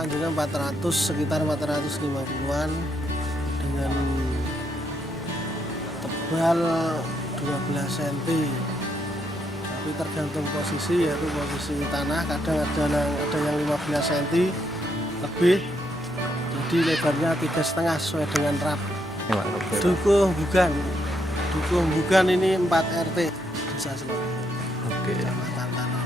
panjangnya 400, sekitar 450-an dengan tebal 12 cm. Tapi tergantung posisi, yaitu posisi tanah, kadang ada yang 15 cm lebih. Jadi lebarnya 3,5 sesuai dengan rap. Dukuh Bugan ini 4 RT Desa Selok. Oke. Kecamatan Tanah